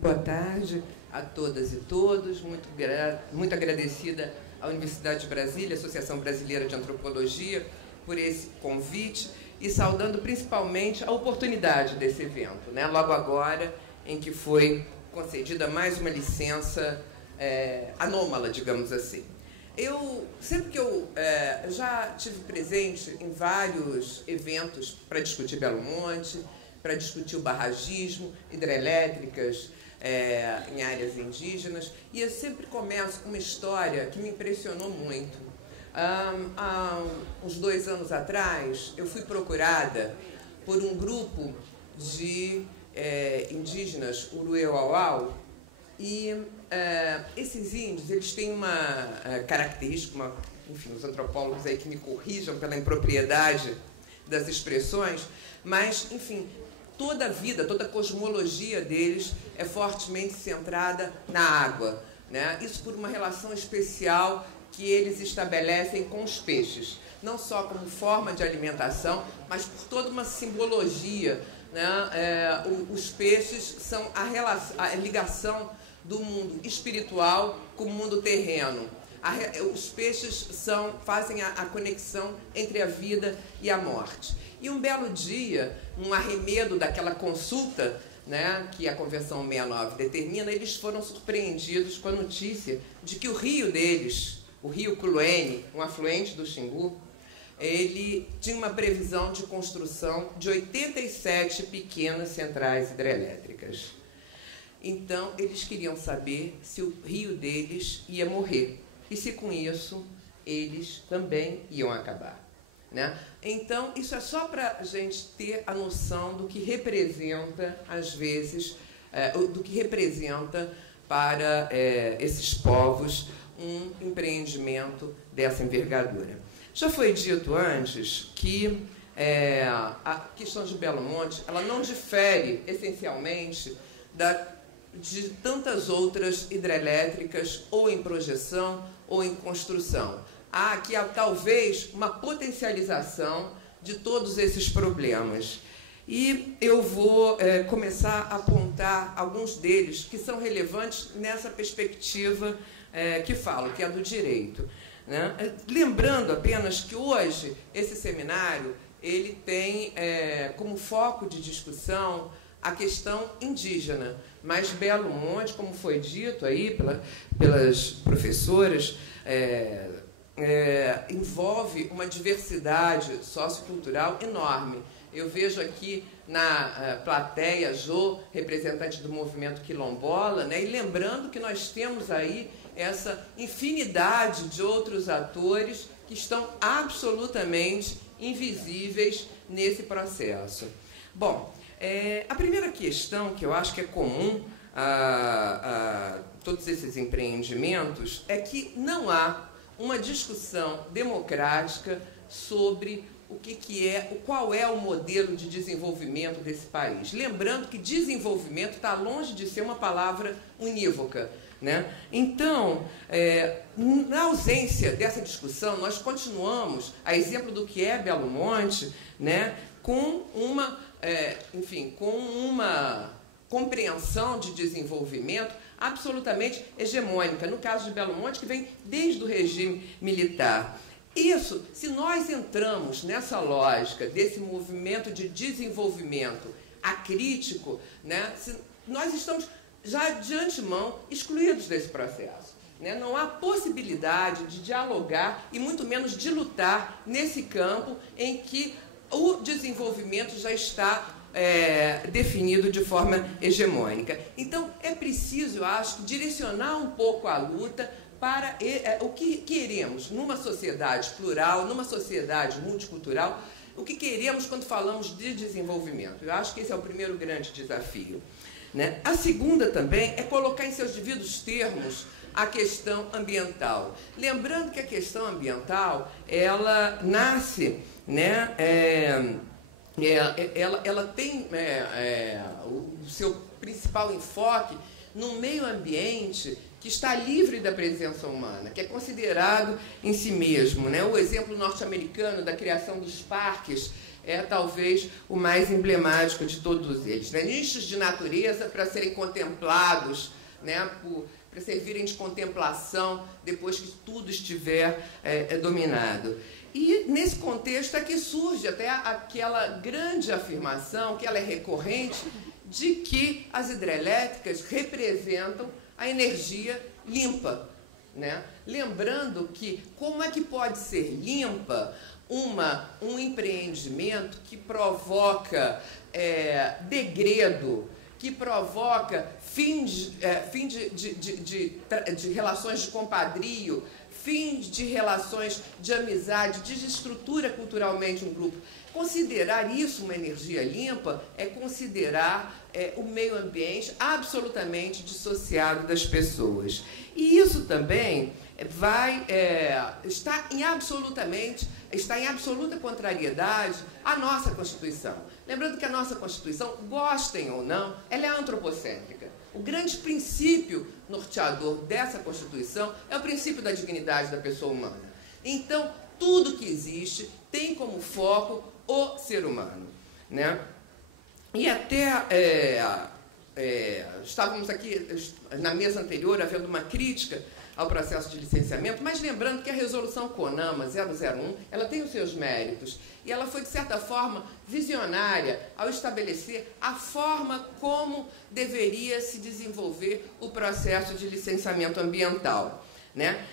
Boa tarde a todas e todos. Muito agradecida à Universidade de Brasília, Associação Brasileira de Antropologia, por esse convite e saudando principalmente a oportunidade desse evento, né? Logo agora em que foi concedida mais uma licença anômala, digamos assim. Sempre que eu já tive presente em vários eventos para discutir Belo Monte, para discutir o barragismo, hidrelétricas em áreas indígenas, e eu sempre começo com uma história que me impressionou muito. Há uns 2 anos atrás, eu fui procurada por um grupo de indígenas Uruê-Uauau, e esses índios, eles têm uma característica, enfim, os antropólogos aí que me corrijam pela impropriedade das expressões, mas, enfim, toda a vida, toda a cosmologia deles é fortemente centrada na água, né? Isso por uma relação especial que eles estabelecem com os peixes, não só como forma de alimentação, mas por toda uma simbologia, né? Os peixes são a ligação do mundo espiritual com o mundo terreno. Os peixes fazem a conexão entre a vida e a morte. E um belo dia, um arremedo daquela consulta, né, que a Convenção 69 determina, eles foram surpreendidos com a notícia de que o rio deles, o rio Culuene, um afluente do Xingu, ele tinha uma previsão de construção de 87 pequenas centrais hidrelétricas. Então, eles queriam saber se o rio deles ia morrer e se com isso eles também iam acabar, né? Então, isso é só para a gente ter a noção do que representa, às vezes, do que representa para esses povos um empreendimento dessa envergadura. Já foi dito antes que a questão de Belo Monte ela não difere, essencialmente, de tantas outras hidrelétricas, ou em projeção, ou em construção. Há aqui, talvez, uma potencialização de todos esses problemas. E eu vou começar a apontar alguns deles que são relevantes nessa perspectiva que falo, que é a do direito, né? Lembrando apenas que hoje esse seminário ele tem como foco de discussão a questão indígena, mas Belo Monte, como foi dito aí pelas professoras, envolve uma diversidade sociocultural enorme. Eu vejo aqui na plateia Jô, representante do movimento quilombola, né? E lembrando que nós temos aí essa infinidade de outros atores que estão absolutamente invisíveis nesse processo. Bom, a primeira questão que eu acho que é comum a todos esses empreendimentos é que não há uma discussão democrática sobre qual é o modelo de desenvolvimento desse país. Lembrando que desenvolvimento está longe de ser uma palavra unívoca, né? Então, na ausência dessa discussão, nós continuamos, a exemplo do que é Belo Monte, né, com uma compreensão de desenvolvimento absolutamente hegemônica, no caso de Belo Monte, que vem desde o regime militar. Isso, se nós entramos nessa lógica desse movimento de desenvolvimento acrítico, né, nós estamos já de antemão excluídos desse processo, né? Não há possibilidade de dialogar e muito menos de lutar nesse campo em que o desenvolvimento já está definido de forma hegemônica. Então, é preciso, eu acho, direcionar um pouco a luta para o que queremos numa sociedade plural, numa sociedade multicultural, o que queremos quando falamos de desenvolvimento. Eu acho que esse é o primeiro grande desafio, né? A segunda também é colocar em seus devidos termos a questão ambiental. Lembrando que a questão ambiental, ela nasce, né, ela tem o seu principal enfoque num meio ambiente que está livre da presença humana, que é considerado em si mesmo, né? O exemplo norte-americano da criação dos parques é talvez o mais emblemático de todos eles, né? Nichos de natureza para serem contemplados, né, para servirem de contemplação depois que tudo estiver dominado. E, nesse contexto, é que surge até aquela grande afirmação, que ela é recorrente, de que as hidrelétricas representam a energia limpa, né? Lembrando que como é que pode ser limpa um empreendimento que provoca degredo, que provoca fim de relações de compadrio, fim de relações de amizade, desestrutura culturalmente um grupo. Considerar isso uma energia limpa é considerar o meio ambiente absolutamente dissociado das pessoas. E isso também está em absoluta contrariedade à nossa Constituição. Lembrando que a nossa Constituição, gostem ou não, ela é antropocêntrica. O grande princípio norteador dessa Constituição é o princípio da dignidade da pessoa humana. Então, tudo que existe tem como foco o ser humano, né? E até estávamos aqui na mesa anterior havendo uma crítica ao processo de licenciamento, mas lembrando que a resolução CONAMA 001, ela tem os seus méritos, e ela foi, de certa forma, visionária ao estabelecer a forma como deveria se desenvolver o processo de licenciamento ambiental, né?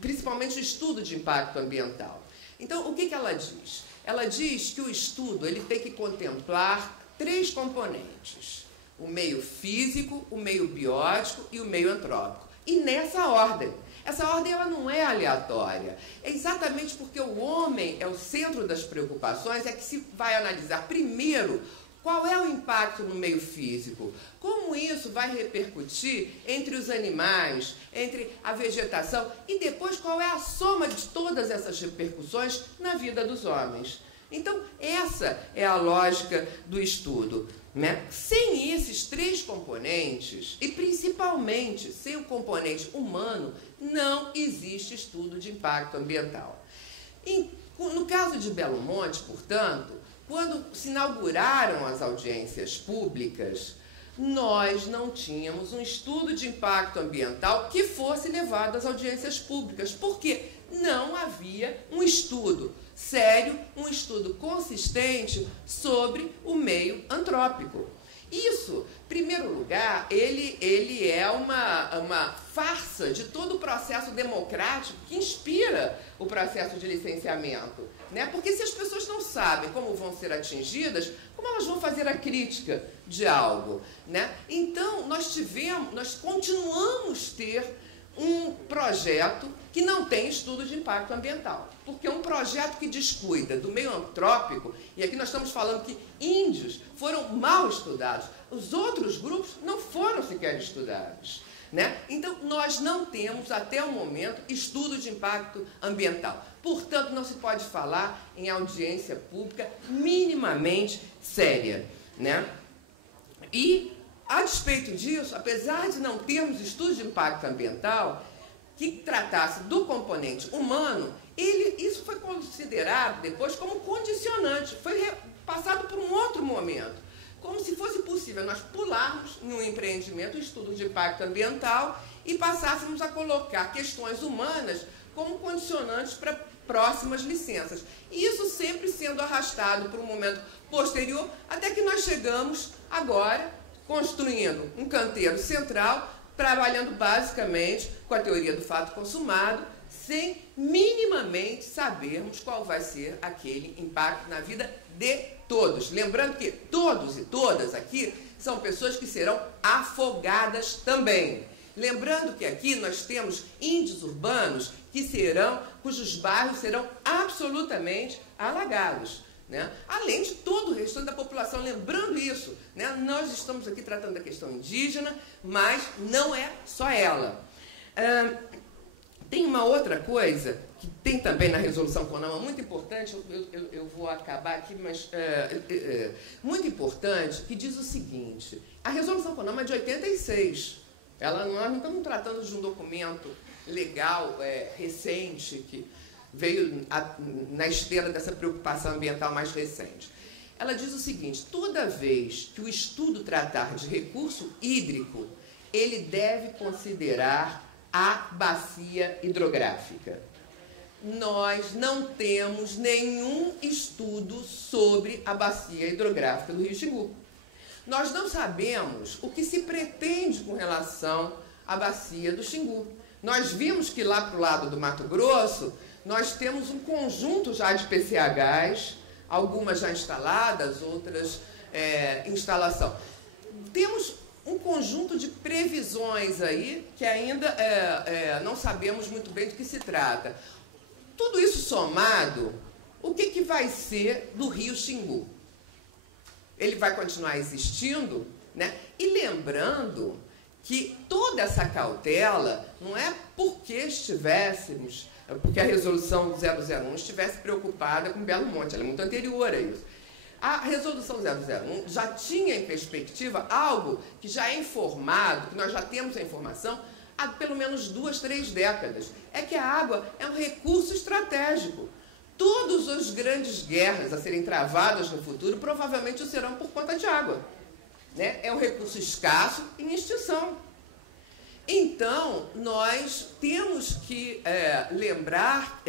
Principalmente o estudo de impacto ambiental. Então, o que ela diz? Ela diz que o estudo ele tem que contemplar 3 componentes: o meio físico, o meio biótico e o meio antrópico. E nessa ordem. Essa ordem ela não é aleatória. É exatamente porque o homem é o centro das preocupações, é que se vai analisar primeiro qual é o impacto no meio físico, como isso vai repercutir entre os animais, entre a vegetação, e depois qual é a soma de todas essas repercussões na vida dos homens. Então, essa é a lógica do estudo, né? Sem esses 3 componentes, e principalmente sem o componente humano, não existe estudo de impacto ambiental. No caso de Belo Monte, portanto, quando se inauguraram as audiências públicas, nós não tínhamos um estudo de impacto ambiental que fosse levado às audiências públicas, porque não havia um estudo sério, um estudo consistente sobre o meio antrópico. Isso, em primeiro lugar, ele é uma farsa de todo o processo democrático que inspira o processo de licenciamento, né? Porque se as pessoas não sabem como vão ser atingidas, como elas vão fazer a crítica de algo, né? Então, nós continuamos a ter um projeto que não tem estudo de impacto ambiental. Porque um projeto que descuida do meio antrópico, e aqui nós estamos falando que índios foram mal estudados, os outros grupos não foram sequer estudados, né? Então, nós não temos, até o momento, estudo de impacto ambiental. Portanto, não se pode falar em audiência pública minimamente séria, né? E, a despeito disso, apesar de não termos estudo de impacto ambiental que tratasse do componente humano, isso foi considerado depois como condicionante, foi passado por um outro momento, como se fosse possível nós pularmos em um empreendimento o estudo de impacto ambiental e passássemos a colocar questões humanas como condicionantes para próximas licenças. E isso sempre sendo arrastado para um momento posterior, até que nós chegamos agora construindo um canteiro central, trabalhando basicamente com a teoria do fato consumado, sem minimamente sabermos qual vai ser aquele impacto na vida de todos. Lembrando que todos e todas aqui são pessoas que serão afogadas também. Lembrando que aqui nós temos índios urbanos cujos bairros serão absolutamente alagados, né? Além de todo o restante da população, lembrando isso, né? Nós estamos aqui tratando da questão indígena, mas não é só ela. Tem uma outra coisa que tem também na resolução CONAMA, muito importante, eu vou acabar aqui, mas muito importante, que diz o seguinte: a resolução CONAMA é de 86, nós não estamos tratando de um documento legal recente, veio na esteira dessa preocupação ambiental mais recente. Ela diz o seguinte: toda vez que o estudo tratar de recurso hídrico, ele deve considerar a bacia hidrográfica. Nós não temos nenhum estudo sobre a bacia hidrográfica do Rio Xingu. Nós não sabemos o que se pretende com relação à bacia do Xingu. Nós vimos que lá para o lado do Mato Grosso, nós temos um conjunto já de PCHs, algumas já instaladas, outras em instalação. Temos um conjunto de previsões aí que ainda não sabemos muito bem do que se trata. Tudo isso somado, o que vai ser do Rio Xingu? Ele vai continuar existindo, né? E lembrando que toda essa cautela não é porque a resolução 001 estivesse preocupada com Belo Monte, ela é muito anterior a isso. A resolução 001 já tinha em perspectiva algo que já é informado, que nós já temos a informação há pelo menos 2, 3 décadas. É que a água é um recurso estratégico. Todas as grandes guerras a serem travadas no futuro provavelmente o serão por conta de água, né? É um recurso escasso em extinção. Então, nós temos que lembrar,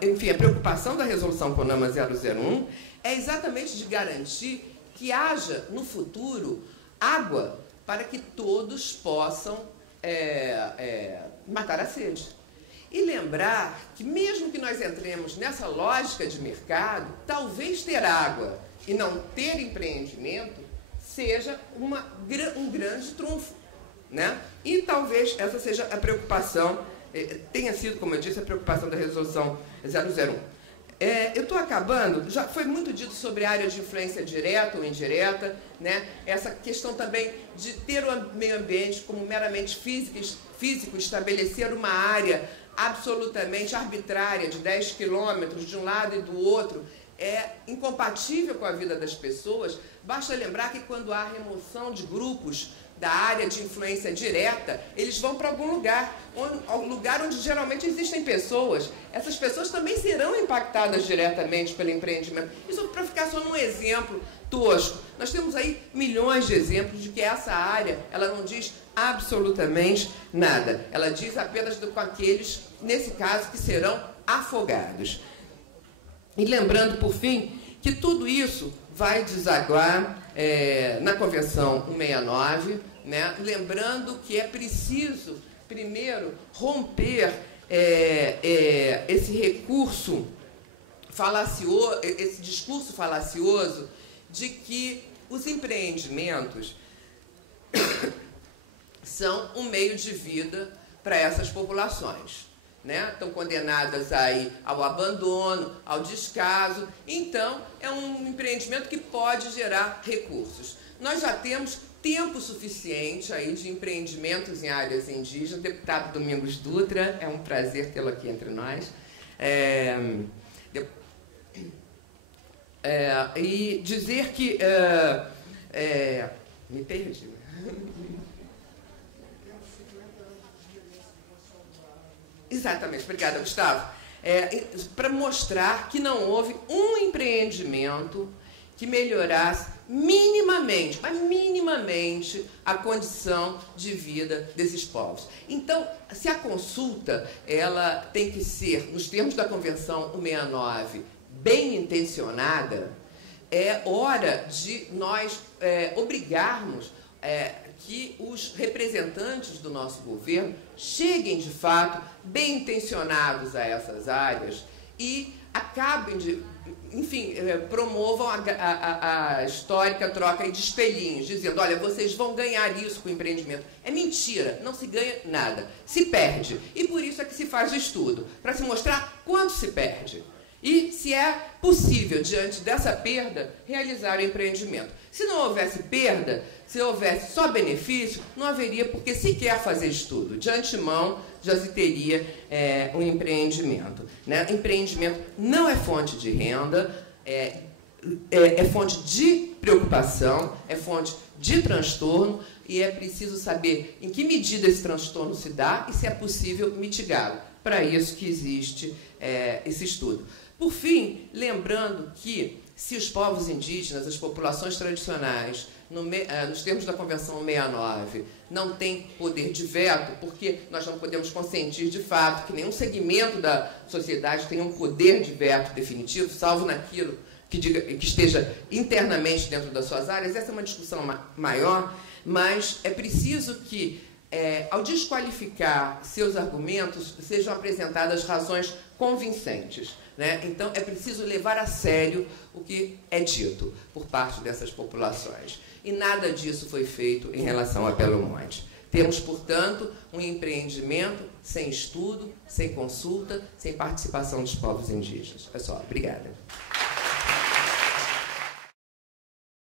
enfim, a preocupação da resolução CONAMA 001 é exatamente de garantir que haja, no futuro, água para que todos possam matar a sede. E lembrar que, mesmo que nós entremos nessa lógica de mercado, talvez ter água e não ter empreendimento seja um grande trunfo, né? E talvez essa seja a preocupação, tenha sido, como eu disse, a preocupação da resolução 001. Eu estou acabando, já foi muito dito sobre a área de influência direta ou indireta, né? Essa questão também de ter o meio ambiente como meramente físico, estabelecer uma área absolutamente arbitrária de 10 quilômetros de um lado e do outro, é incompatível com a vida das pessoas. Basta lembrar que quando há remoção de grupos da área de influência direta, eles vão para algum lugar, onde geralmente existem pessoas. Essas pessoas também serão impactadas diretamente pelo empreendimento. Isso para ficar só num exemplo tosco. Nós temos aí milhões de exemplos de que essa área, ela não diz absolutamente nada. Ela diz apenas com aqueles, nesse caso, que serão afogados. E lembrando, por fim, que tudo isso vai desaguar na Convenção 169, né? Lembrando que é preciso, primeiro, romper esse recurso falacioso, esse discurso falacioso de que os empreendimentos são um meio de vida para essas populações, né? Estão condenadas aí ao abandono, ao descaso. Então, é um empreendimento que pode gerar recursos. Nós já temos tempo suficiente aí de empreendimentos em áreas indígenas. Deputado Domingos Dutra, é um prazer tê-lo aqui entre nós. E dizer que... me perdi. Exatamente, obrigada, Gustavo. Para mostrar que não houve um empreendimento que melhorasse minimamente, mas minimamente, a condição de vida desses povos. Então, se a consulta ela tem que ser, nos termos da Convenção 169, bem intencionada, é hora de nós obrigarmos que os representantes do nosso governo cheguem, de fato, bem intencionados a essas áreas e acabem de, enfim, promovam a histórica troca de espelhinhos, dizendo, olha, vocês vão ganhar isso com o empreendimento. É mentira, não se ganha nada, se perde. E por isso é que se faz o estudo, para se mostrar quanto se perde. E se é possível, diante dessa perda, realizar o empreendimento. Se não houvesse perda, se houvesse só benefício, não haveria por que sequer fazer estudo. De antemão, já se teria um empreendimento, né? Empreendimento não é fonte de renda, é fonte de preocupação, é fonte de transtorno, e é preciso saber em que medida esse transtorno se dá e se é possível mitigá-lo. para isso que existe esse estudo. Por fim, lembrando que, se os povos indígenas, as populações tradicionais, nos termos da Convenção 69, não têm poder de veto, porque nós não podemos consentir de fato que nenhum segmento da sociedade tenha um poder de veto definitivo, salvo naquilo que esteja internamente dentro das suas áreas. Essa é uma discussão maior, mas é preciso que, ao desqualificar seus argumentos, sejam apresentadas razões convincentes, né? Então, é preciso levar a sério o que é dito por parte dessas populações. E nada disso foi feito em relação a Belo Monte. Temos, portanto, um empreendimento sem estudo, sem consulta, sem participação dos povos indígenas. Pessoal, obrigada.